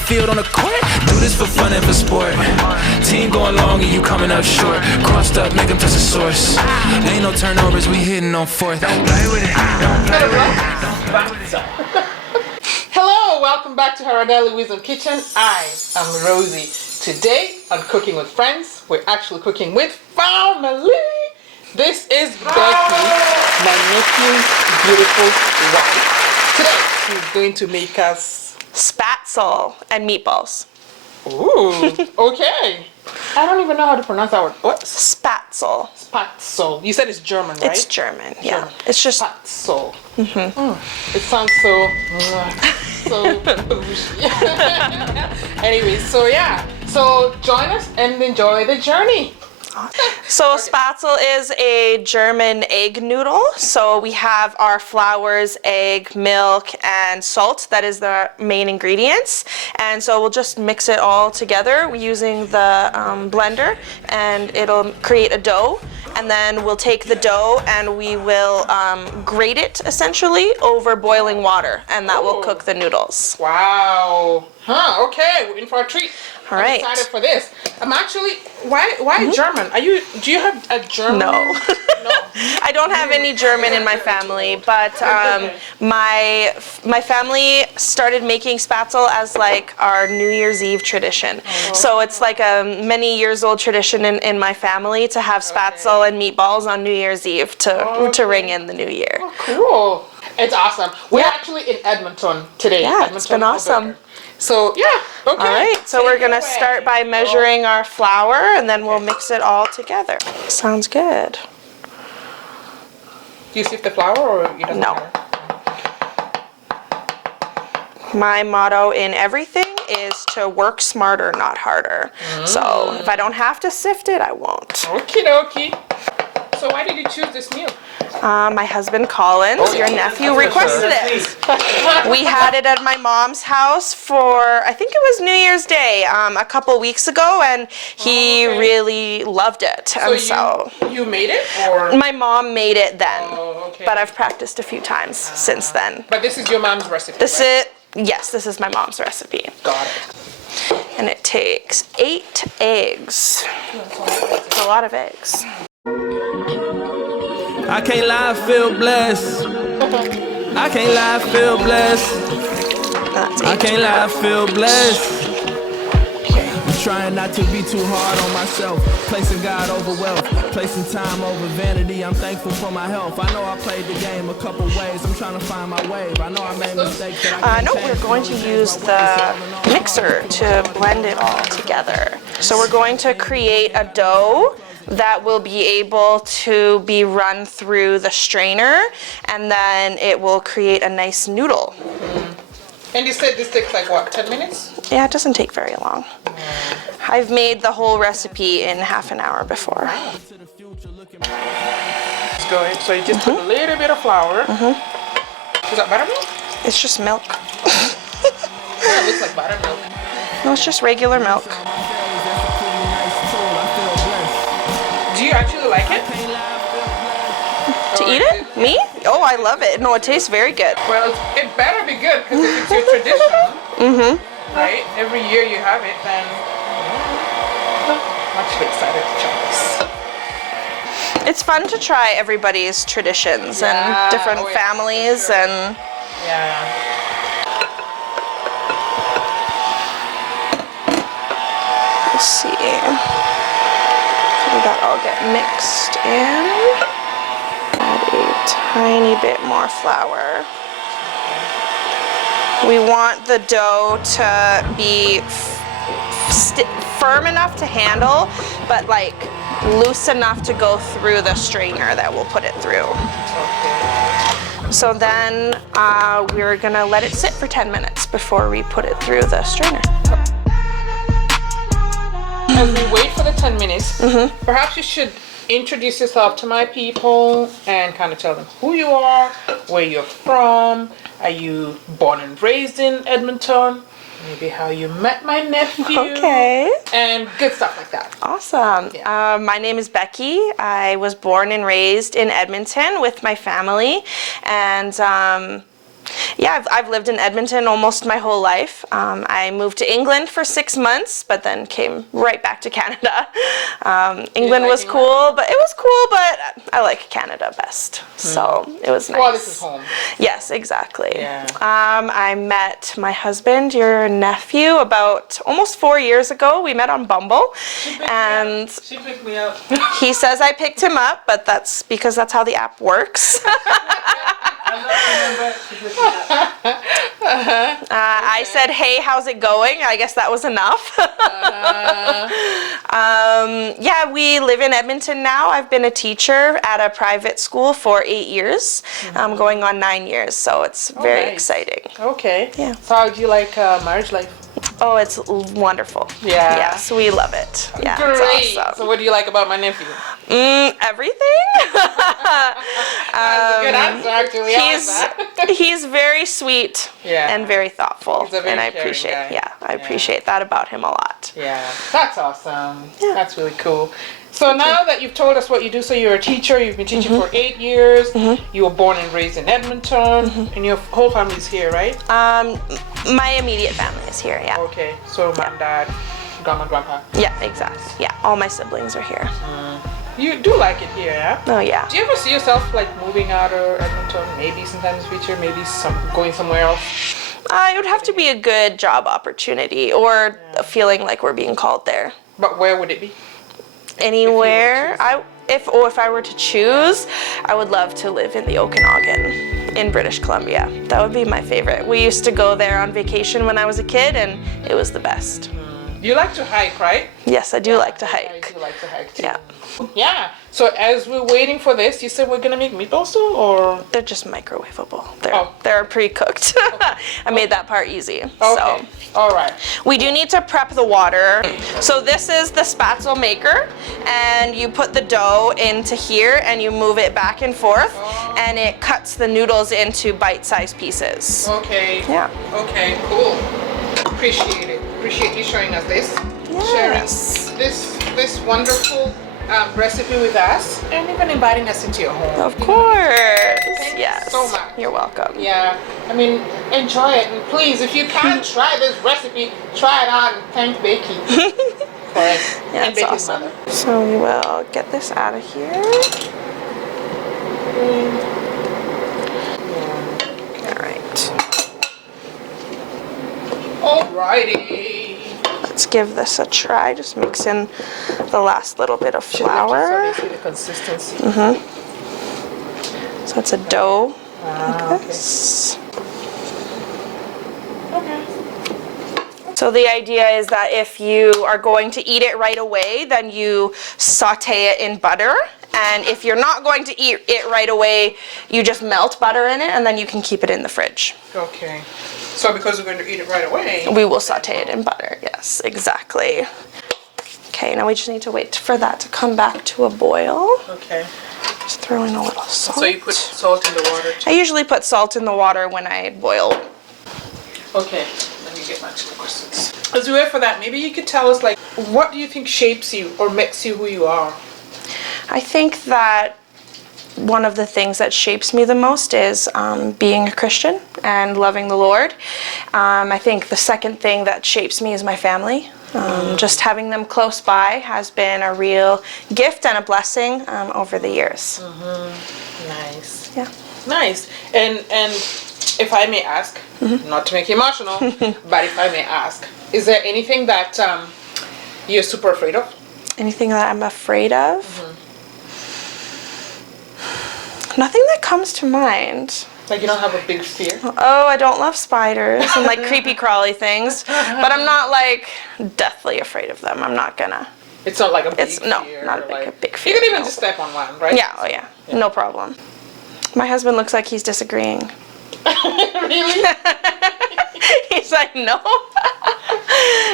field on the court. Do this for fun and for sport. Team going long and you coming up short. Crossed up, make them touch the source. Ain't no turnovers, we hitting on fourth. Don't play with it. Don't play with it. Don't play with it. Hello, welcome back to Haradali Wisdom Kitchen. I am Rosie. Today on Cooking with Friends, we're actually cooking with family. This is Becky, my nephew's beautiful wife. Today, she's going to make us spaetzle and meatballs. Ooh, okay. I don't even know how to pronounce that word. What? Spaetzle. Spaetzle. You said it's German, right? It's German, yeah. It's just spaetzle. It sounds so bougie. Anyway, so yeah. So join us and enjoy the journey. So spaetzle is a German egg noodle. So we have our flours, egg, milk, and salt. That is the main ingredients. And so we'll just mix it all together using the blender, and it'll create a dough. And then we'll take the dough and we will grate it essentially over boiling water, and that will cook the noodles. Wow. Huh, okay, we're in for a treat. All right. I'm excited for this. I'm actually, why German? Do you have a German? No. No? I don't have any German in my family, but my family started making spaetzle as like our New Year's Eve tradition. So it's like a many years old tradition in my family to have spaetzle and meatballs on New Year's Eve to ring in the new year. Oh, cool. It's awesome. We're actually in Edmonton today. Yeah, Edmonton, it's been awesome. Alberta. So yeah, okay. All right, so we're gonna start by measuring our flour, and then we'll mix it all together. Sounds good. Do you sift the flour or you don't? No. My motto in everything is to work smarter, not harder. So if I don't have to sift it, I won't. Okie dokie. So why did you choose this meal? My husband Collins, your nephew, requested it. We had it at my mom's house for, I think it was New Year's Day, a couple weeks ago, and he really loved it. So you made it, or? My mom made it then, okay. but I've practiced a few times since then. But this is your mom's recipe, Yes, this is my mom's recipe. Got it. And it takes 8 eggs. It's a lot of eggs. I can't lie, I feel blessed. I can't lie, I feel blessed. I can't lie, I feel blessed. I'm trying not to be too hard on myself. Placing God over wealth, placing time over vanity. I'm thankful for my health. I know I played the game a couple ways. I'm trying to find my wave. I know I made mistakes that I can't No, we're going to use the mixer to blend it all together. So we're going to create a dough that will be able to be run through the strainer, and then it will create a nice noodle. And you said this takes like what, 10 minutes? Yeah, it doesn't take very long. I've made the whole recipe in half an hour before. Let's go ahead. So you just put a little bit of flour. Is that buttermilk? It's just milk. Yeah, it looks like buttermilk. No, it's just regular milk. Do you actually like it? To eat it? Me? Oh, I love it. No, it tastes very good. Well, it better be good, because if it's your tradition, right? Every year you have it, then I'm actually excited to try this. It's fun to try everybody's traditions and different families and. Yeah. Let's see. So that all get mixed in. Add a tiny bit more flour. We want the dough to be firm enough to handle, but like loose enough to go through the strainer that we'll put it through. So then we're gonna let it sit for 10 minutes before we put it through the strainer. As we wait for the 10 minutes, perhaps you should introduce yourself to my people and kind of tell them who you are, where you're from. Are you born and raised in Edmonton? Maybe how you met my nephew. Okay. And good stuff like that. Awesome. Yeah. My name is Becky. I was born and raised in Edmonton with my family, and Yeah, I've lived in Edmonton almost my whole life. I moved to England for 6 months, but then came right back to Canada. England was cool, but I like Canada best. So it was nice. Well, this is home. Yes, exactly. Yeah. I met my husband, your nephew, about almost 4 years ago. We met on Bumble, and She picked me up. he says I picked him up, but that's because that's how the app works. I said, hey, how's it going? I guess that was enough. Yeah, we live in Edmonton now. I've been a teacher at a private school for 8 years, going on 9 years, so it's very exciting. Okay. Yeah. So how do you like marriage life? Oh, it's wonderful. Yeah. Yes, we love it. Yeah, Great. it's awesome. So what do you like about my nephew? Everything. That's a good answer, actually. I like that. He's very sweet and very thoughtful, He's a very and I caring appreciate. guy. Yeah, I appreciate that about him a lot. Yeah, that's awesome. Yeah. That's really cool. So now that you've told us what you do, so you're a teacher, you've been teaching for 8 years, you were born and raised in Edmonton, and your whole family's here, right? My immediate family is here. Yeah. Okay, so mom, dad, grandma, grandpa. Yeah, exactly. Yeah, all my siblings are here. You do like it here, yeah? Oh yeah. Do you ever see yourself like moving out of Edmonton, maybe sometime in the future, maybe going somewhere else? It would have to be a good job opportunity or a feeling like we're being called there. But where would it be? Anywhere. If I were to choose, I would love to live in the Okanagan in British Columbia. That would be my favorite. We used to go there on vacation when I was a kid, and it was the best. You like to hike, right? Yes, I do like to I hike. do like to hike too. Yeah. Yeah. So as we're waiting for this, you said we're gonna make meatballs too, or? They're just microwavable. Oh. They're pre-cooked. I made that part easy. Okay. So All right. we do need to prep the water. So this is the spaetzle maker, and you put the dough into here and you move it back and forth, and it cuts the noodles into bite-sized pieces. Okay. Yeah. Okay. Cool. Appreciate it. Appreciate you showing us this. Yes. Sharing this wonderful recipe with us, and even inviting us into your home. Of course. Thank you Yes. so much. You're welcome. Yeah, I mean, enjoy it, and please, if you can't try this recipe, try it out and thank Becky for it. Yeah, And it's Becky's awesome. mother. So we will get this out of here. All right. Alrighty. Let's give this a try. Just mix in the last little bit of Should lift it flour. so they see the consistency. So it's a dough Ah, like this. Okay. So the idea is that if you are going to eat it right away, then you saute it in butter. And if you're not going to eat it right away, you just melt butter in it, and then you can keep it in the fridge. Okay. So because we're going to eat it right away. We will saute it in butter. Yes, exactly. Okay, now we just need to wait for that to come back to a boil. Okay. Just throw in a little salt. So you put salt in the water too. I usually put salt in the water when I boil. Okay, let me get back to the questions. As we wait for that, maybe you could tell us, like, what do you think shapes you or makes you who you are? I think that one of the things that shapes me the most is being a Christian and loving the Lord. I think the second thing that shapes me is my family. Just having them close by has been a real gift and a blessing over the years. Nice. Yeah. Nice. And if I may ask, not to make you emotional, but if I may ask, is there anything that you're super afraid of? Anything that I'm afraid of? Nothing that comes to mind. Like you don't have a big fear? Oh, I don't love spiders and like creepy crawly things, but I'm not like deathly afraid of them. I'm not gonna. It's not like a big It's fear? no, not or a big fear. You can even no. just step on one, right? Yeah, oh yeah, no problem. My husband looks like he's disagreeing. Really? He's like, no.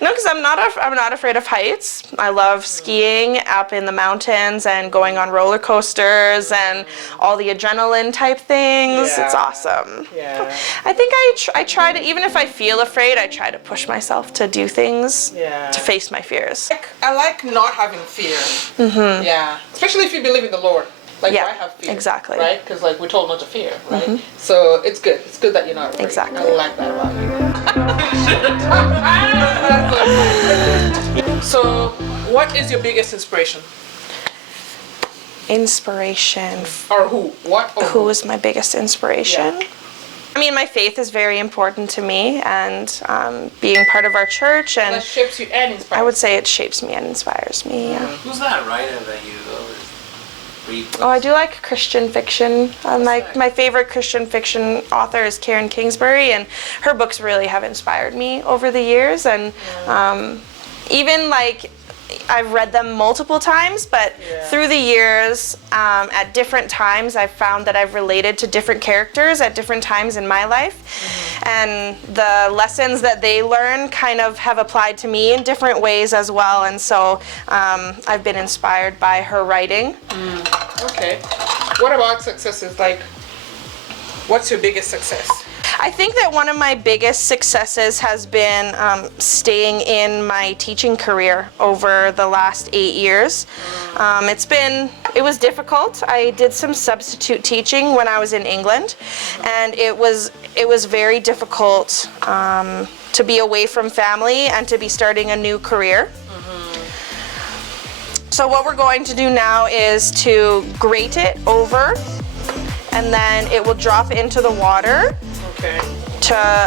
No, because I'm not afraid of heights. I love skiing up in the mountains and going on roller coasters and all the adrenaline type things. It's Yeah. awesome. Yeah. I think I try to, even if I feel afraid, I try to push myself to do things Yeah. to face my fears. I like not having fear. Yeah. Especially if you believe in the Lord. Like, Yeah, why have fear? exactly. Right? Because, like, we're told not to fear, right? So it's good. It's good that you're not afraid. Exactly. I like that about you. So, what is your biggest inspiration? Inspiration. Or who? What? Or Who is my biggest inspiration? Yeah. I mean, my faith is very important to me, and being part of our church, and That shapes you and inspires I would say it shapes me and inspires me. Yeah. Who's that writer that you read? Oh, I do like Christian fiction. My favorite Christian fiction author is Karen Kingsbury, and her books really have inspired me over the years. And even like I've read them multiple times, but through the years, at different times, I've found that I've related to different characters at different times in my life. And the lessons that they learn kind of have applied to me in different ways as well. And so I've been inspired by her writing. Okay. What about successes? Like, what's your biggest success? I think that one of my biggest successes has been staying in my teaching career over the last 8 years. It was difficult. I did some substitute teaching when I was in England, and it was very difficult to be away from family and to be starting a new career. So what we're going to do now is to grate it over, and then it will drop into the water. Okay.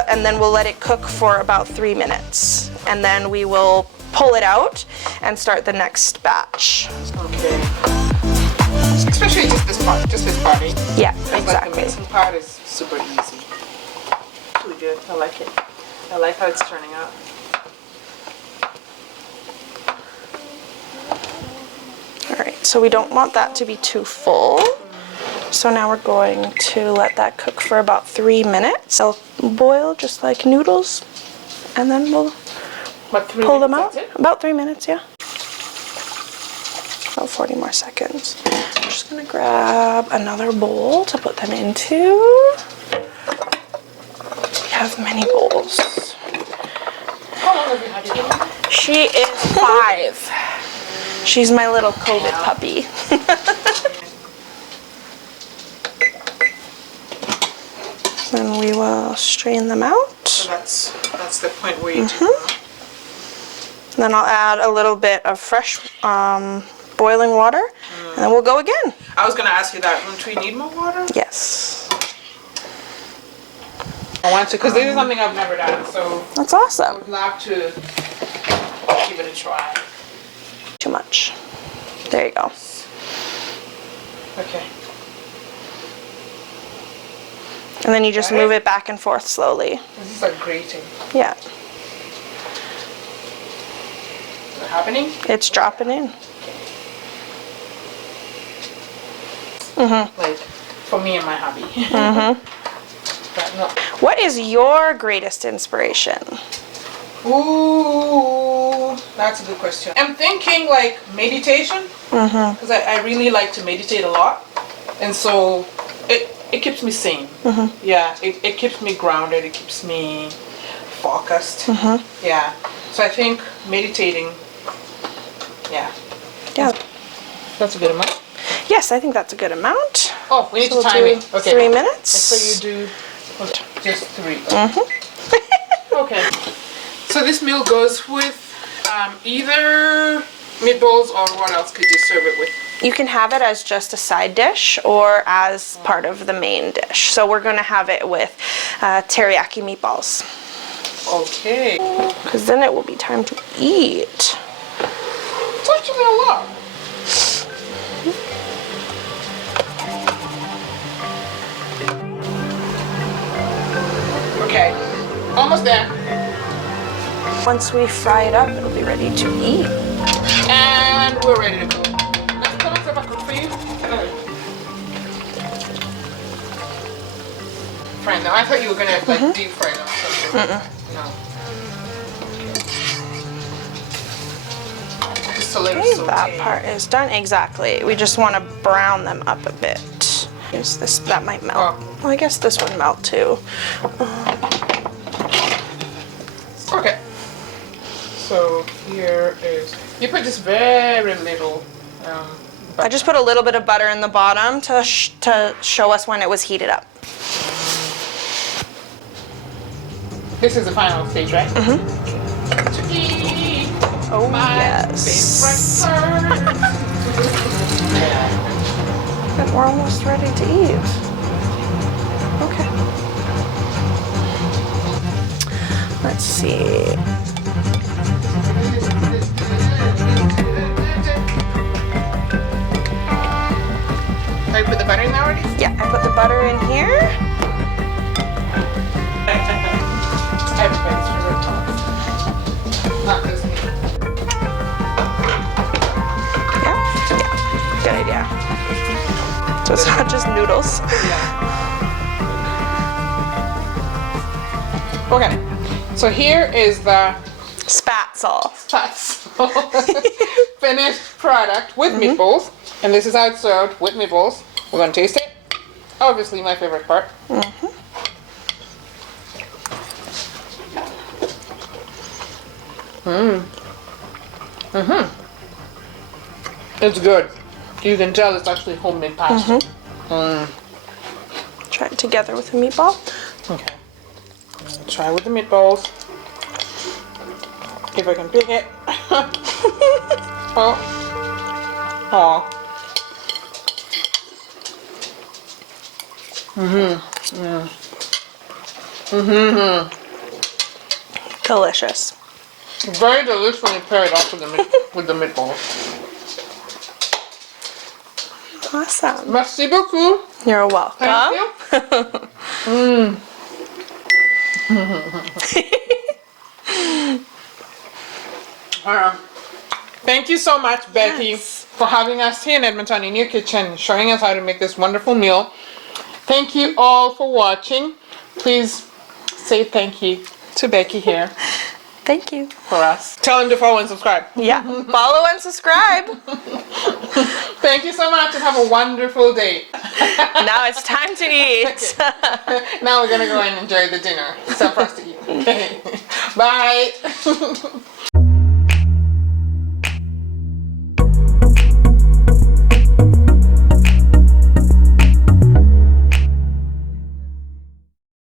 And then we'll let it cook for about 3 minutes. And then we will pull it out and start the next batch. Okay. Especially just this part, eh? Yeah, Like the exactly. mixing part is super easy. Really good. I like it. I like how it's turning out. All right, so we don't want that to be too full. So now we're going to let that cook for about 3 minutes. They'll boil just like noodles, and then we'll pull them out. About 3 minutes, yeah. About 40 more seconds. I'm just gonna grab another bowl to put them into. We have many bowls. How long have you had it? She is 5. She's my little COVID puppy. Then we will strain them out. So that's the point where you do. Then I'll add a little bit of fresh boiling water, and then we'll go again. I was gonna ask you that. Don't we need more water? Yes. I want to, because this is something I've never done, so That's I awesome. would love to give it a try. Too much. There you go. Okay. And then you just move it back and forth slowly. This is like grating. Yeah. Is it happening? It's dropping in. Like, for me and my hobby. But no. What is your greatest inspiration? Ooh, that's a good question. I'm thinking like meditation, because I really like to meditate a lot, and so it keeps me sane. Yeah, it keeps me grounded. It keeps me focused. Yeah, so I think meditating. Yeah. Yeah. That's a good amount. Yes, I think that's a good amount. Oh, we need So to we'll time do it. Okay. 3 minutes. So you do just 3. Okay. So this meal goes with either meatballs, or what else could you serve it with? You can have it as just a side dish or as part of the main dish. So we're going to have it with teriyaki meatballs, Okay. because then it will be time to eat. It's actually a lot. Okay. Almost there. Once we fry it up, it'll be ready to eat. And we're ready to go. Let's come and see if I cook for you. Friend, now I thought you were gonna like deep fry them or something. No. Just to let it Okay, saute. that part is done. Exactly. We just want to brown them up a bit. Here's this. That might melt. Oh. Well, I guess this would melt too. Okay. So here is, you put just very little I just put a little bit of butter in the bottom to show us when it was heated up. This is the final stage, right? Mm-hmm. Oh, My yes. favorite part. And we're almost ready to eat. Okay. Let's see. Have you put the butter in there already? Yeah, I put the butter in here. Everybody's favorite part. Not just me. Yeah? Yeah. Good idea. So it's not just noodles. Okay, so here is the Spaetzle. finished product with meatballs, and this is how it's served with meatballs. We're gonna taste it. Obviously, my favorite part. It's good. You can tell it's actually homemade pasta. Try it together with a meatball. Okay. Try with the meatballs. If I can pick it. Oh. Oh. Delicious. Very deliciously paired off with the meatballs. Awesome. Merci beaucoup. You're welcome. Thank you. Thank you so much, Becky, for having us here in Edmonton in your kitchen, showing us how to make this wonderful meal. Thank you all for watching. Please say thank you to Becky here Thank you. for us. Tell them to follow and subscribe. Yeah. Follow and subscribe. Thank you so much and have a wonderful day. Now it's time to eat. Now we're going to go and enjoy the dinner. It's time for us to eat. Okay. Bye.